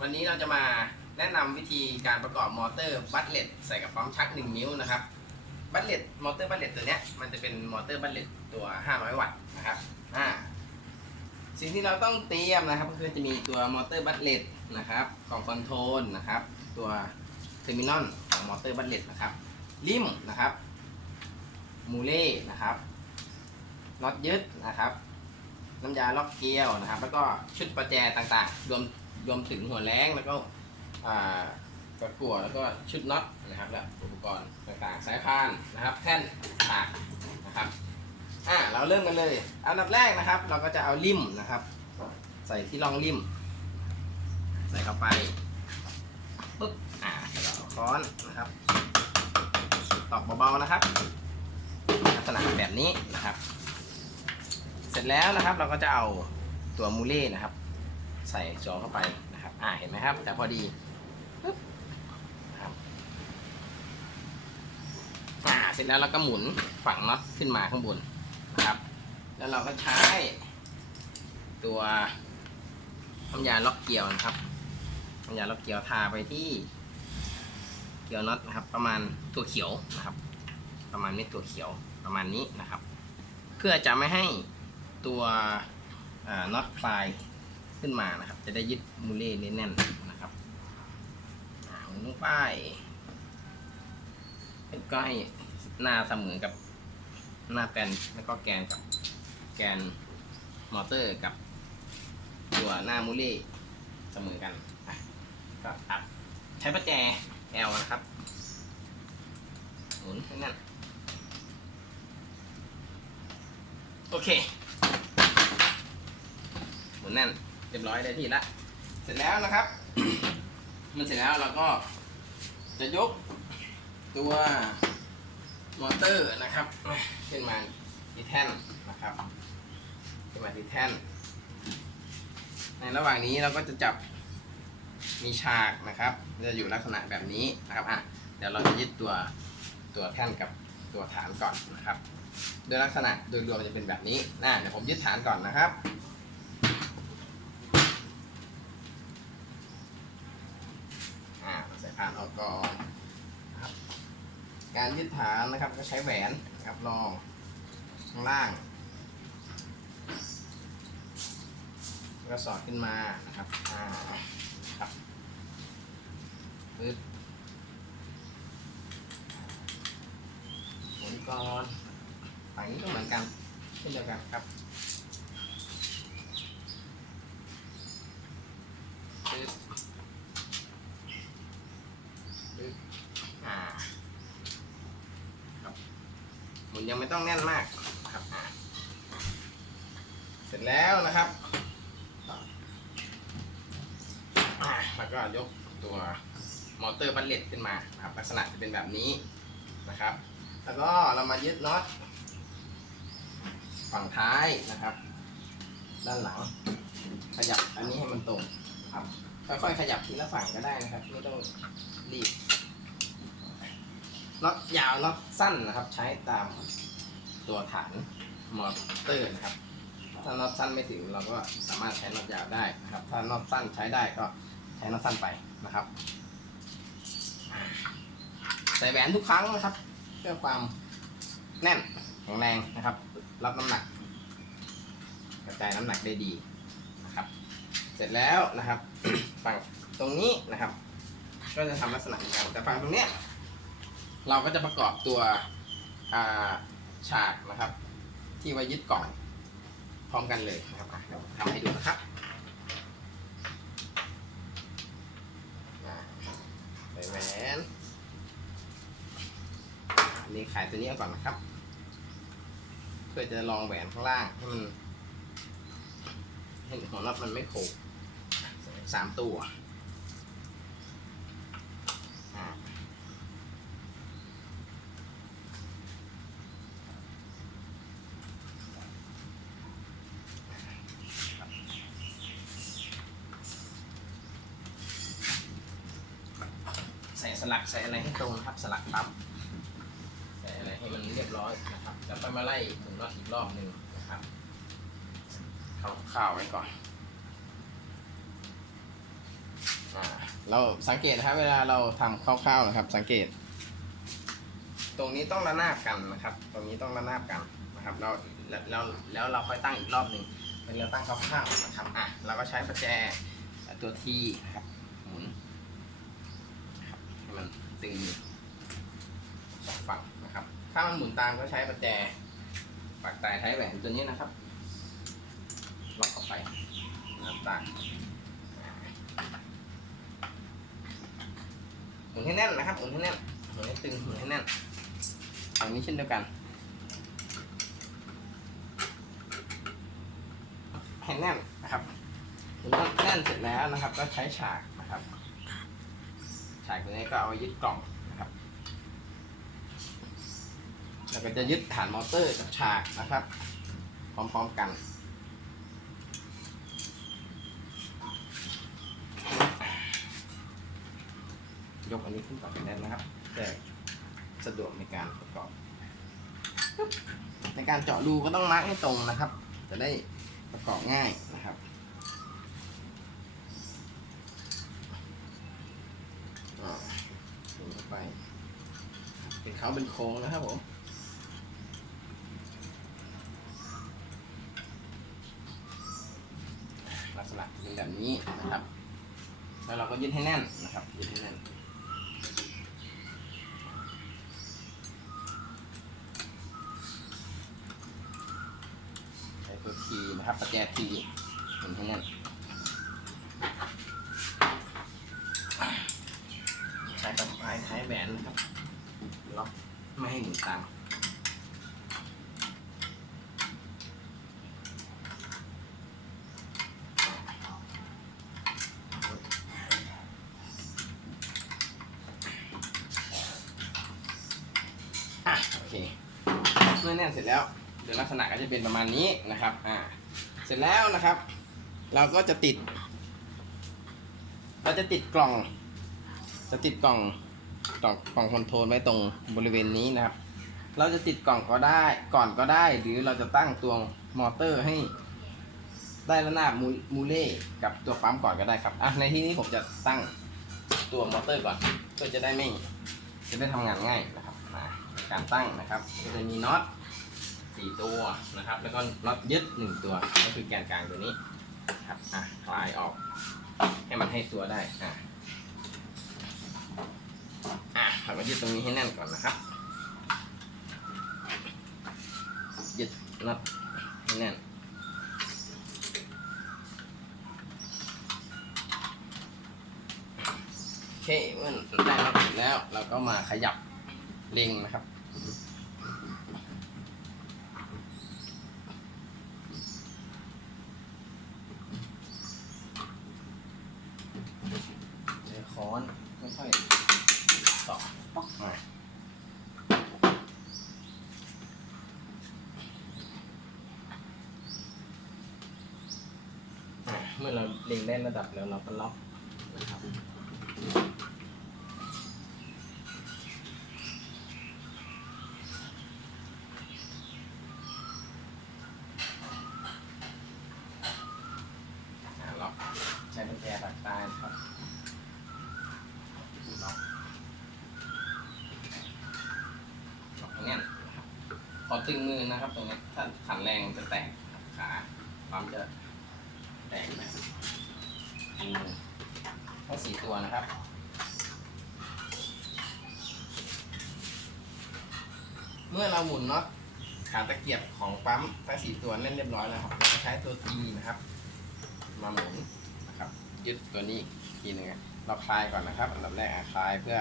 วันนี้เราจะมาแนะนำวิธีการประกอบมอเตอร์บัตเลตใส่กับปั๊มชัก 1 นิ้วนะครับบัตเลตมอเตอร์บัตเลตตัวนี้มันจะเป็นมอเตอร์บัตเลตตัว 500 วัตต์นะครับอ่าสิ่งที่เราต้องเตรียมนะครับก็คือจะมีตัวมอเตอร์บัตเลตนะครับกล่องคอนโทรลนะครับ ตัวเทอร์มินอลของมอเตอร์บัตเลตนะครับริมนะครับมูเล่นะครับน็อตยึดนะครับ น้ำยาล็อกเกลียวนะครับ แล้วก็ชุดประแจต่างๆ รวม รวมถึงหัวแรงแล้วก็กระกั่วแล้วก็ชุดน็อตนะครับและอุปกรณ์ต่างๆ สายพานนะครับ แท่นฉากนะครับอ่าเราเริ่มกันเลยอันดับแรกนะครับ เราก็จะเอาริมนะครับ ใส่ที่รองริม ใส่เข้าไปปุ๊บอ่าเราค้อนนะครับตอกเบาๆนะครับ ลักษณะแบบนี้นะครับ เสร็จแล้วนะครับเราก็จะเอาตัวมูเล่นะครับ ใส่จอเข้าไปนะครับ อ่าเห็นไหมครับ แต่พอดีนะครับอ่าเสร็จแล้วเราก็หมุนฝั่งน็อตขึ้นมาข้างบนนะครับ แล้วเราก็ใช้ ตัวน้ำยาล็อกเกลียวนะครับน้ำยาล็อกเกลียวทาไปที่เกลียวน็อตนะครับ ประมาณตัวเขียวนะครับ ประมาณเม็ดตัวเขียวประมาณนี้นะครับ เพื่อจะไม่ให้ตัวน็อตคลาย ขึ้นมานะครับ จะได้ยึดมูเล่แน่นๆนะครับอ่าหมุนลงไปก็ให้หน้าเสมอกับหน้าแปนแล้วก็แกนกับแกนมอเตอร์กับตัวหน้ามูเล่เสมอกันก็อัดใช้ประแจ L นะครับหมุนให้แน่นโอเคหมุนแน่น รียบร้อยได้ที่ละ เสร็จแล้วนะครับ มันเสร็จแล้วเราก็จะยกตัวมอเตอร์นะครับขึ้นมาที่แท่นนะครับขึ้นมาที่แท่น ในระหว่างนี้เราก็จะจับมีฉากนะครับ จะอยู่ลักษณะแบบนี้นะครับอะเดี๋ยวเราจะยึดตัวตัวแท่นกับตัวฐานก่อนนะครับ โดยลักษณะโดยรวมจะเป็นแบบนี้นะเดี๋ยวผมยึดฐานก่อนนะครับ อ่าใส่ฐานออกก่อนนะครับ การยึดฐานนะครับก็ใช้แหวนนะครับรองข้างล่างก็สอดขึ้นมานะครับอ่าครับปึ๊บหมุนก่อนฝั่งนี้ก็เหมือนกันเช่นเดียวกันครับปึ๊บปึ๊บอ่าครับหมุน ยังไม่ต้องแน่นมากครับเสร็จแล้วนะครับแล้วก็ยกตัวมอเตอร์บัลเลตขึ้นมาครับลักษณะจะเป็นแบบนี้นะครับ แล้วก็เรามายึดน็อตฝั่งท้ายนะครับ ด้านหลัง ขยับอันนี้ให้มันตรงครับค่อยๆขยับทีละฝั่งก็ได้นะครับไม่ต้องรีบ น็อตยาวน็อตสั้นนะครับ ใช้ตามตัวฐานมอเตอร์นะครับ ถ้าน็อตสั้นไม่ถึงเราก็สามารถใช้น็อตยาวได้นะครับ ถ้าน็อตสั้นใช้ได้ก็ใช้น็อตสั้นไปนะครับ ใส่แหวนทุกครั้งนะครับ เพื่อความแน่นแข็งแรงนะครับ รับน้ำหนัก กระจายน้ำหนักได้ดีนะครับ เสร็จแล้วนะครับ ฝั่งตรงนี้นะครับ ก็จะทำลักษณะเดียวกันแต่ฝั่งตรงเนี้ย เราก็จะประกอบตัวาฉากนะครับ ที่ไว้ยึดก่อนพร้อมกันเลยนะครับเดี๋ยวทำให้ดูนะครับอ่าใส่แหวนอันนี้ขายตัวนี้ก่อนนะครับ เพื่อจะลองแหวนข้างล่างให้มันให้หัวน็อตมันไม่โขกสามตัวอ่าใส่สลักใส่อะไรให้ตรงนะครับสลักปั๊มใส่อะไรให้มันเรียบร้อยนะครับแล้วก็มาไล่หมุนน็อตอีกรอบหนึ่งนะครับเข้าข้าวไว้ก่อนเราสังเกตนะครับเวลาเราทำคร่าวๆนะครับ สังเกต ตรงนี้ต้องระนาบกันนะครับ ตรงนี้ต้องระนาบกันนะครับเราแล้วแล้วแล้วเราค่อยตั้งอีกรอบหนึ่งเป็นเราตั้งคร่าวๆนะครับอะเราก็ใช้ประแจตัวทีนะครับหมุนนะครับให้มัน ตึงสองฝั่งนะครับ ถ้ามันหมุนตามก็ใช้ประแจปักตายท้ายแหวนตัวนี้นะครับล็อกเข้าไปน้ำตาลหมุนให้แน่นนะครับหมุนให้แน่นหมุนให้ตึงหมุนให้แน่นอันนี้เช่นเดียวกันให้แน่นนะครับหมุนแน่นเสร็จแล้วนะครับ ก็ใช้ฉากนะครับ ฉากตัวนี้ก็เอายึดกล่องนะครับแล้วก็จะยึดฐานมอเตอร์กับฉากนะครับ พร้อมๆกันยกอันนี้ขึ้นก่อนแน่นนะครับแต่สะดวกในการประกอบปึ๊บในการเจาะรูก็ต้องมาร์กให้ตรงนะครับ จะได้ประกอบง่ายนะครับอ่าดูเข้าไป เขาเป็นโค้งนะครับผมลักษณะเป็นแบบนี้นะครับ แล้วเราก็ยึดให้แน่นนะครับยึดให้แน่นใช้ตัวทีนะครับประแจทีหมุนให้แน่น ใช้กับปลายท้ายแหวนนะครับ ล็อกไม่ให้หมุนตาม อะโอเค เมื่อแน่นเสร็จแล้วเดี๋ยวลักษณะก็จะเป็นประมาณนี้นะครับอ่าเสร็จแล้วนะครับ เราก็จะติด เราจะติดกล่อง จะติดกล่องกล่องกล่องคอนโทรลไว้ตรงบริเวณนี้นะครับ เราจะติดกล่องก็ได้ก่อนก็ได้ หรือเราจะตั้งตัวมอเตอร์ให้ได้ระนาบมูมูเล่กับตัวปั๊มก่อนก็ได้ครับอะในที่นี้ผมจะตั้งตัวมอเตอร์ก่อนเพื่อจะได้ไม่จะได้ทำงานง่ายนะครับมาการตั้งนะครับก็จะมีน็อต สี่ตัวนะครับ แล้วก็น็อตยึดหนึ่งตัว ก็คือแกนกลางตัวนี้ครับอะคลายออก ให้มันให้ตัวได้อะอะเรายึดตรงนี้ให้แน่นก่อนนะครับ ยึดน็อตให้แน่นโอเคเมื่อได้น็อตแล้วเราก็มาขยับเล็งนะครับ ใช้ค้อนค่อยๆตอกป๊อกมาอะเมื่อเราเล็งได้ระดับแล้วเราก็ล็อกนะครับ อ่าล็อกใช้กุญแจตัดตายครับล็อกล็อกให้แน่นนะครับพอตึงมือนะครับ ตรงนี้ถ้าขัน แตกขาปั๊มจะแตกนะมือทั้งสี่ตัวนะครับเมื่อเราหมุนน็อตขาตะเกียบของปั๊มทั้งสี่ตัวเล่นเรียบร้อยแล้วครับเราจะใช้ตัว T นะครับ มาหมุนนะครับ ยึดตัวนี้อีกทีหนึงเราคลายก่อนนะครับอันดับแรกคลายเพื่อ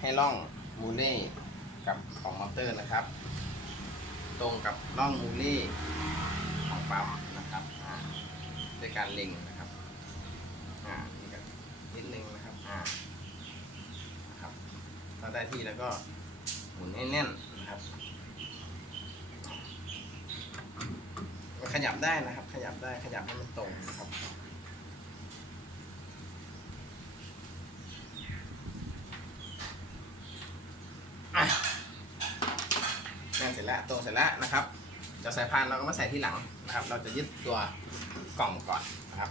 ให้ร่องมูเล่กับของมอเตอร์นะครับ ตรงกับร่องมูเล่ของปั๊มนะครับด้วยการเล็งนะครับอ่านี่ก็นิดนึงนะครับอ่านะครับถ้าได้ที่แล้วก็หมุนให้แน่นนะครับขยับได้นะครับ ขยับได้ขยับให้มันตรงนะครับ แน่นเสร็จแล้วตรงเสร็จแล้วนะครับจะใส่พานเราก็มาใส่ที่หลังนะครับ เราจะยึดตัวกล่องก่อนนะครับ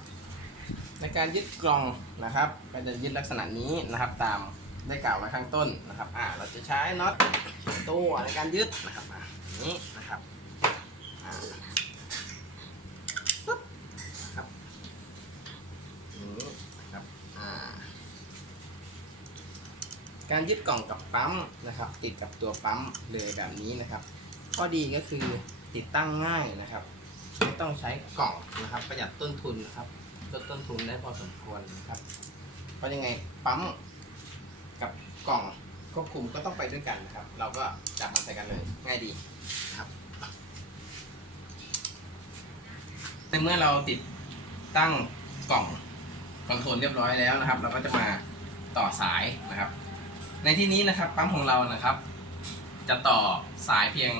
ในการยึดกล่องนะครับก็จะยึดลักษณะนี้นะครับ ตามได้กล่าวไว้ข้างต้นนะครับ อ่า เราจะใช้น็อตตัวในการยึดนะครับอ่านี้นะครับปึ๊บครับนี้นะครับอ่าการยึดกล่องกับปั๊มนะครับ ติดกับตัวปั๊มเลยแบบนี้นะครับ ข้อดีก็คือติดตั้งง่ายนะครับ ไม่ต้องใช้กล่องนะครับ ประหยัดต้นทุนนะครับลดต้นทุนได้พอสมควรนะครับ เพราะยังไงปั๊มกับกล่องควบคุมก็ต้องไปด้วยกันนะครับ เราก็จับมันใส่กันเลยง่ายดีนะครับแต่เมื่อเราติดตั้งกล่องคอนโทรลเรียบร้อยแล้วนะครับ เราก็จะมาต่อสายนะครับ ในที่นี้นะครับปั๊มของเรานะครับ จะต่อสายเพียง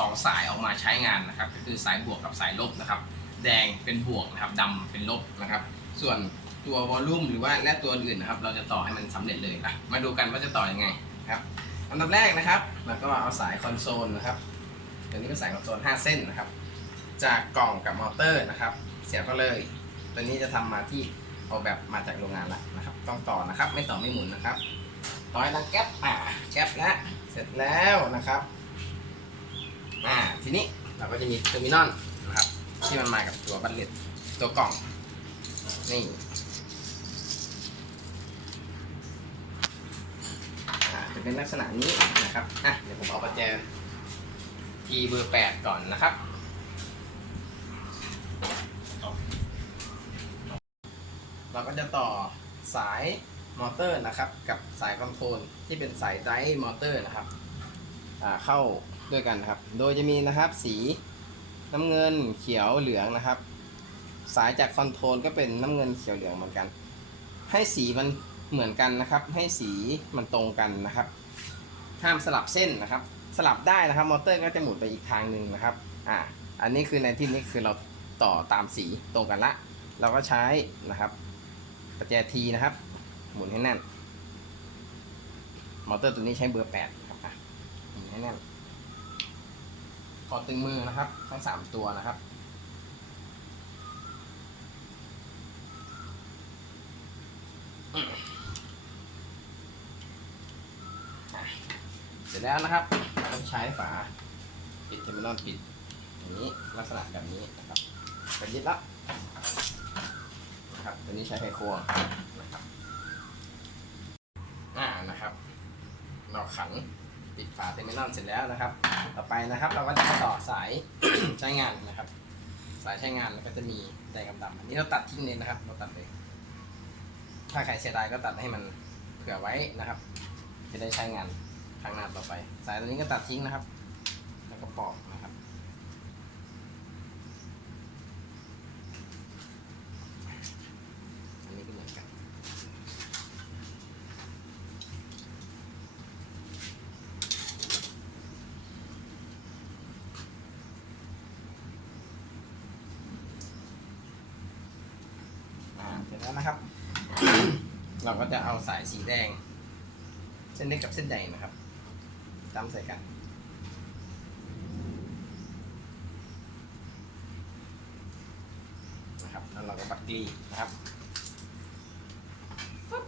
2 สายออกมาใช้งานนะครับ ก็คือสายบวกกับสายลบนะครับ แดงเป็นบวกนะครับดำเป็นลบนะครับ ส่วนตัววอลลุ่มหรือว่าและตัวอื่นนะครับ เราจะต่อให้มันสำเร็จเลยนะมาดูกันว่าจะต่ออยังไงครับอันดับแรกนะครับเราก็เอาสายคอนโซลนะครับตัวนี้เป็นสายคอนโซล5 เส้นนะครับ จากกล่องกับมอเตอร์นะครับ เสียบก็เลย ตัวนี้จะทำมาที่ออกแบบมาจากโรงงานละนะครับ ต้องต่อนะครับ ไม่ต่อไม่หมุนนะครับ ต่อให้ดังแก๊ปอ่าแก๊ปแล้วเสร็จแล้วนะครับ อ่าทีนี้เราก็จะมีเทอร์มินอลนะครับ ที่มันมากับตัวบัตเลตตัวกล่อง นี่จะเป็นลักษณะนี้นะครับ อะ เดี๋ยวผมเอาประแจ T เบอร์ 8 ก่อนนะครับ เราก็จะต่อสายมอเตอร์นะครับ กับสายคอนโทรลที่เป็นสายไดรฟ์มอเตอร์นะครับอ่าเข้า ด้วยกันนะครับ โดยจะมีนะครับสีน้ำเงินเขียวเหลืองนะครับ สายจากคอนโทรลก็เป็นน้ำเงินเขียวเหลืองเหมือนกัน ให้สีมันเหมือนกันนะครับ ให้สีมันตรงกันนะครับห้ามสลับเส้นนะครับ สลับได้นะครับ มอเตอร์ก็จะหมุนไปอีกทางหนึ่งนะครับอ่าอันนี้คือในที่นี้คือเราต่อตามสีตรงกันละ เราก็ใช้นะครับประแจทีนะครับ หมุนให้แน่น มอเตอร์ตัวนี้ใช้เบอร์แปดครับหมุนให้แน่น อตึงมือนะครับ ทั้งสามตัวนะครับ เสร็จแล้วนะครับต้องใช้ฝาปิดเทอร์มินอลปิดอย่างนี้ลักษณะแบบนี้นะครับเป็นยึดละนะครับตัวนี้ใช้ไขควงนะครับอ่านะครับ เราขัน ปิดฝาเทอร์มินอลเสร็จแล้วนะครับ ต่อไปนะครับเราก็จะมาต่อสาย ใช้งานนะครับ สายใช้งานแล้วก็จะมีแดงกับดำอันนี้เราตัดทิ้งเลยนะครับ เราตัดเลยถ้าใครเสียดายก็ตัดให้มันเผื่อไว้นะครับ จะได้ใช้งานครั้งหน้าต่อไป สายตัวนี้ก็ตัดทิ้งนะครับ แล้วก็ปอกนะครับ อันนี้ก็เหมือนกัน อ่าเสร็จแล้วนะครับ เราก็จะเอาสายสีแดง เส้นเล็กกับเส้นใหญ่นะครับจำใส่กัน นะครับ แล้วเราก็บัดกลีนะครับปึ๊บ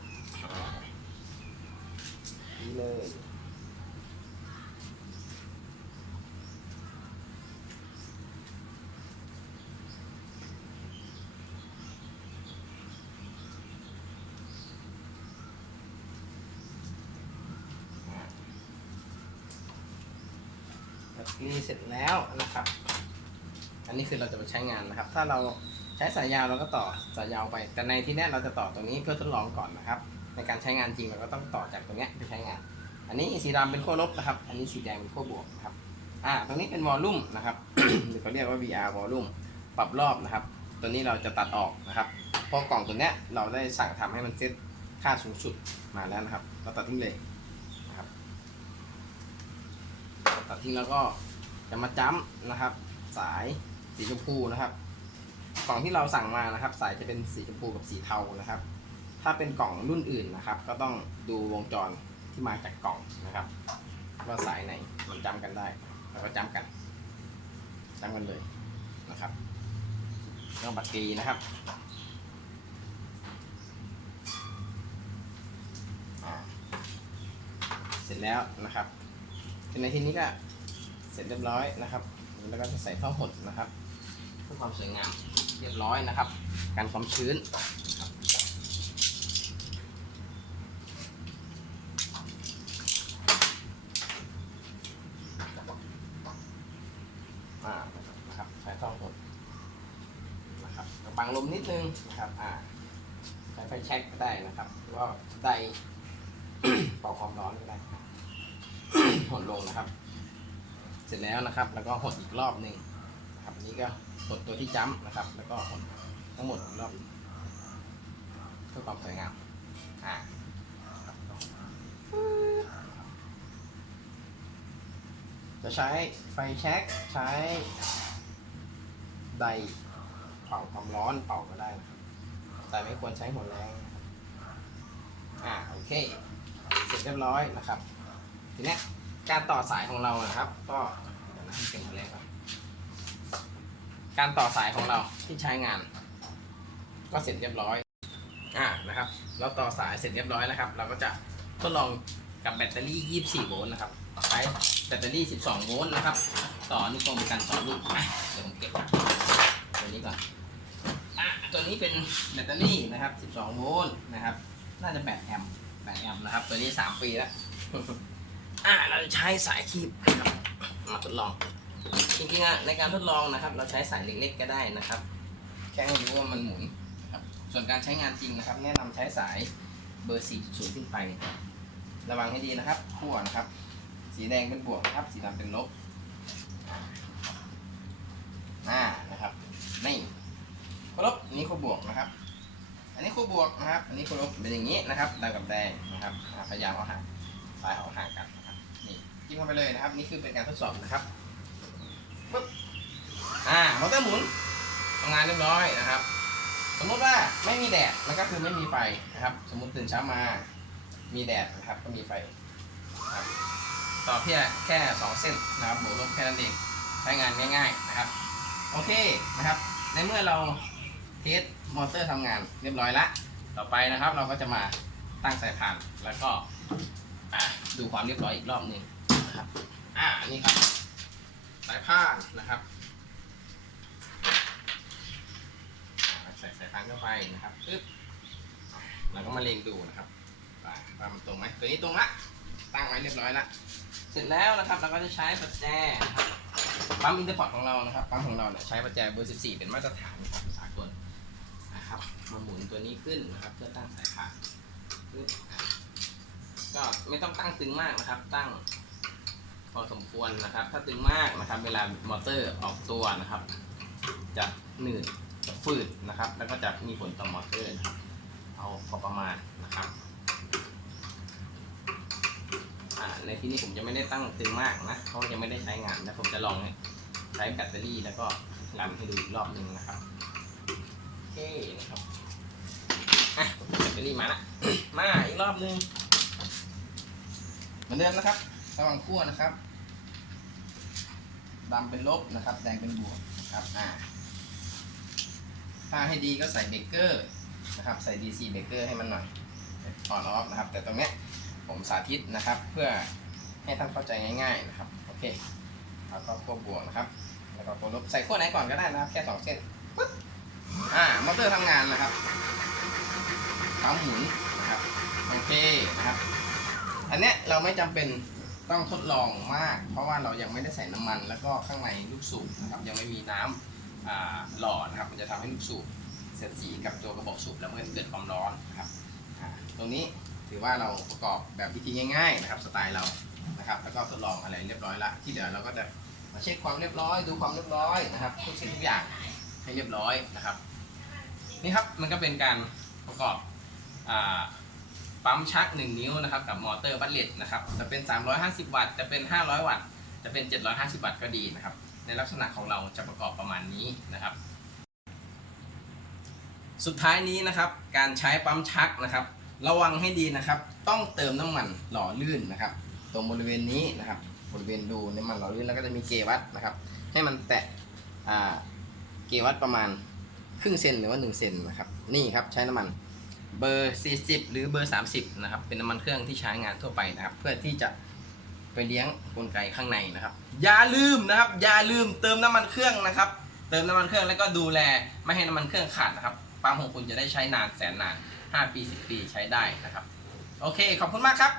นี่เลย บัต รนี้เสร็จแล้วนะครับ อันนี้คือเราจะไปใช้งานนะครับ ถ้าเราใช้สายยาวเราก็ต่อสายยาวไป แต่ในที่เนี้เราจะต่อตรงนี้เพื่อทดลองก่อนนะครับ ในการใช้งานจริงเราก็ต้องต่อจากตรงนี้ไปใช้งาน อันนี้สีดำเป็นขั้วลบนะครับ อันนี้สีแดงเป็นขั้วบวกนะครับ อ่า ตรงนี้เป็นวอลลุ่มนะครับหรือเขาเรียกว่า VR วอลลุ่มปรับรอบนะครับ ตัวนี้เราจะตัดออกนะครับ เพราะกล่องตัวนี้เราได้สั่งทำให้มันเซตค่าสูงสุดมาแล้วนะครับ เราตัดทิ้งเลย ริงแล้วก็จะมาจ้ำนะครับ สายสีชมพูนะครับ กล่องที่เราสั่งมานะครับ สายจะเป็นสีชมพูกับสีเทานะครับ ถ้าเป็นกล่องรุ่นอื่นนะครับ ก็ต้องดูวงจรที่มาจากกล่องนะครับว่าสายไหนมันจ้ำกันได้แล้วก็จ้ำกันจ้ำกันเลยนะครับเครื่องบัตรีนะครับเสร็จแล้วนะครับในที่นี้ก็ เสร็จเรียบร้อยนะครับ แล้วก็จะใส่ท่อหดนะครับเพื่อความสวยงามเรียบร้อยนะครับการความชื้นนะครับอ่านะครับใช้ท่อหดนะครับบังลมนิดนึงนะครับอ่าใช้ไฟแช็กก็ได้นะครับหรือว่าไดเป่าความร้อนก็ได้หดลงนะครับ เสร็จแล้วนะครับ แล้วก็หดอีกรอบหนึ่งครับอันนี้ก็หดตัวที่จ้ำนะครับ แล้วก็หดทั้งหมดรอบเพื่อความสวยงามอ่าจะใช้ไฟแช็กใช้ไดเป่าความร้อนเป่าก็ได้นะครับแต่ไม่ควรใช้หัวแรงอ่าโอเค เสร็จเรียบร้อยนะครับ ทีนี้ การต่อสายของเรานะครับ ก็เก็บมดเลยครับการต่อสายของเราที่ใช้งาน ก็เสร็จเรียบร้อยอ่านะครับ เราต่อสายเสร็จเรียบร้อยแล้วครับ เราก็จะทดลองกับแบตเตอรี่ 24 โวลต์นะครับใช้แบตเตอรี่ 12 โวลต์นะครับ ต่อนิ้วโป้งเป็นการต่อลูกอ่เดี๋ยวผมเก็บตัวนี้ก่อนอะตัวนี้เป็นแบตเตอรี่นะครับ 12 โวลต์นะครับ น่าจะแบตแอมป์แบตแอมป์นะครับ ตัวนี้ 3 ปีแล้ว อ่าเราจะใช้สายคีบนะครับมาทดลอง จริงๆอะในการทดลองนะครับ เราใช้สายเล็กๆก็ได้นะครับ แค่ให้รู้ว่ามันหมุนนะครับส่วนการใช้งานจริงนะครับ แนะนำใช้สายเบอร์ 4.0 ขึ้นไป ระวังให้ดีนะครับขั้วนะครับ สีแดงเป็นบวกนะครับสีดำเป็นลบอ่านะครับนี่ขั้วลบอันนี้ขั้วบวกนะครับ อันนี้ขั้วบวกนะครับ อันนี้ขั้วลบเป็นอย่างนี้นะครับดำกับแดงนะครับพยายามเอาห่างสายออกห่างกัน จิ้มเข้าไปเลยนะครับ นี่คือเป็นการทดสอบนะครับปึ๊บอ่ามอเตอร์หมุนทำงานเรียบร้อยนะครับ สมมุติว่าไม่มีแดดมันก็คือไม่มีไฟนะครับ สมมุติตื่นเช้ามา มีแดดนะครับ ก็มีไฟครับต่อเพียงแค่สองเส้นนะครับบวกลบแค่นั้นเองใช้งานง่ายๆนะครับ โอเคนะครับ ในเมื่อเราเทสมอเตอร์ทำงานเรียบร้อยละ ต่อไปนะครับ เราก็จะมาตั้งสายพานแล้วก็ดูความเรียบร้อยอีกรอบหนึ่ง นะครับ อ่านี่ครับสายพานนะครับใส่สายพานเข้าไปนะครับปึ๊บเราก็มาเล็งดูนะครับว่ามันตรงไหมตัวนี้ตรงละตั้งไว้เรียบร้อยละเสร็จแล้วนะครับเราก็จะใช้ประแจนะครับปั๊มอินเตอร์พอร์ตของเรานะครับปั๊มของเราเนี่ยใช้ประแจเบอร์ 14 เป็นมาตรฐานของสากลนะครับมาหมุนตัวนี้ขึ้นนะครับ เพื่อตั้งสายพานก็ไม่ต้องตั้งตึงมากนะครับ ตั้ง พอสมควรนะครับ ถ้าตึงมากนะครับ เวลามอเตอร์ออกตัวนะครับ จะหนืดจะฝืดนะครับ แล้วก็จะมีผลต่อมอเตอร์นะครับเอาพอประมาณนะครับในที่นี้ผมจะไม่ได้ตั้งตึงมากนะเพราะยังไม่ได้ใช้งานแล้วผมจะลองใช้แบตเตอรี่แล้วก็รันให้ดูอีกรอบหนึ่งนะครับโอเคนะครับอะแบตเตอรี่มาละมาอีกรอบหนึ่งเหมือนเดิมนะครับ ระหว่างขั้วนะครับดำเป็นลบนะครับแดงเป็นบวกนะครับอ่าถ้าให้ดีก็ใส่เบเกอร์นะครับใส่ DC เบเกอร์ให้มันหน่อยออนออฟนะครับ แต่ตรงเนี้ยผมสาธิตนะครับ เพื่อให้ท่านเข้าใจง่ายๆนะครับโอเคแล้วก็ขั้วบวกนะครับ แล้วก็ขั้วลบใส่ขั้วไหนก่อนก็ได้นะครับ แค่สองเส้นปึ๊บอ่ามอเตอร์ทำงานนะครับปั๊มหมุนนะครับโอเคนะครับ อันเนี้ยเราไม่จำเป็น ต้องทดลองมาก เพราะว่าเรายังไม่ได้ใส่น้ำมัน แล้วก็ข้างในลูกสูบนะครับยังไม่มีน้ำอ่าหล่อนะครับ มันจะทำให้ลูกสูบเสียดสีกับตัวกระบอกสูบแล้วมันเกิดความร้อนนะครับตรงนี้ถือว่าเราประกอบแบบวิธีง่าย ๆ นะครับสไตล์เรานะครับ แล้วก็ทดลองอะไรเรียบร้อยละที่เหลือเราก็จะมาเช็คความเรียบร้อย ดูความเรียบร้อยนะครับทุกสิ่งทุกอย่างให้เรียบร้อยนะครับ นี่ครับมันก็เป็นการประกอบอ่า ปั๊มชัก 1 นิ้วนะครับกับมอเตอร์บัตเลตนะครับจะเป็น 350 วัตต์จะเป็น 500 วัตต์จะเป็น 750 วัตต์ก็ดีนะครับในลักษณะของเราจะประกอบประมาณนี้นะครับ สุดท้ายนี้นะครับการใช้ปั๊มชักนะครับ ระวังให้ดีนะครับ ต้องเติมน้ำมันหล่อลื่นนะครับ ตรงบริเวณนี้นะครับบริเวณดูน้ำมันหล่อลื่นแล้วก็จะมีเกวัตนะครับ ให้มันแตะเกวัตประมาณครึ่งเซนหรือว่า1เซนนะครับนี่ครับใช้น้ำมัน เบอร์ 40 หรือเบอร์ 30 นะครับ เป็นน้ำมันเครื่องที่ใช้งานทั่วไปนะครับ เพื่อที่จะไปเลี้ยงกลไกข้างในนะครับ อย่าลืมนะครับ อย่าลืมเติมน้ำมันเครื่องนะครับ เติมน้ำมันเครื่องแล้วก็ดูแลไม่ให้น้ำมันเครื่องขาดนะครับปั๊มของคุณจะได้ใช้นานแสนนาน 5 ปี 10 ปีใช้ได้นะครับ โอเค ขอบคุณมากครับ